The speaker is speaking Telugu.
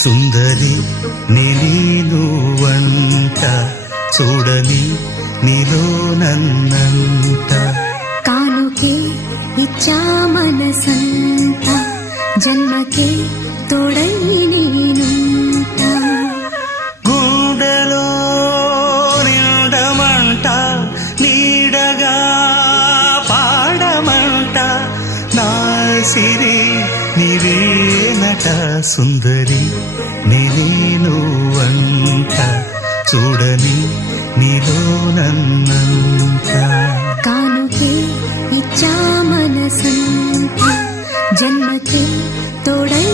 సుందరి నీనువంట చూడని నీలో నన్నంట కానుకే ఇచ్చా మనసంత జన్మకే తోడై నేనుంట గుండెలో నిండమంట నీడగా పాడమంట నా సిరి నీవేనట సుందరి నేనువంట చూడని నీలో నన్నంత కానుకే ఇచ్చా మనసంత జన్మకే తోడై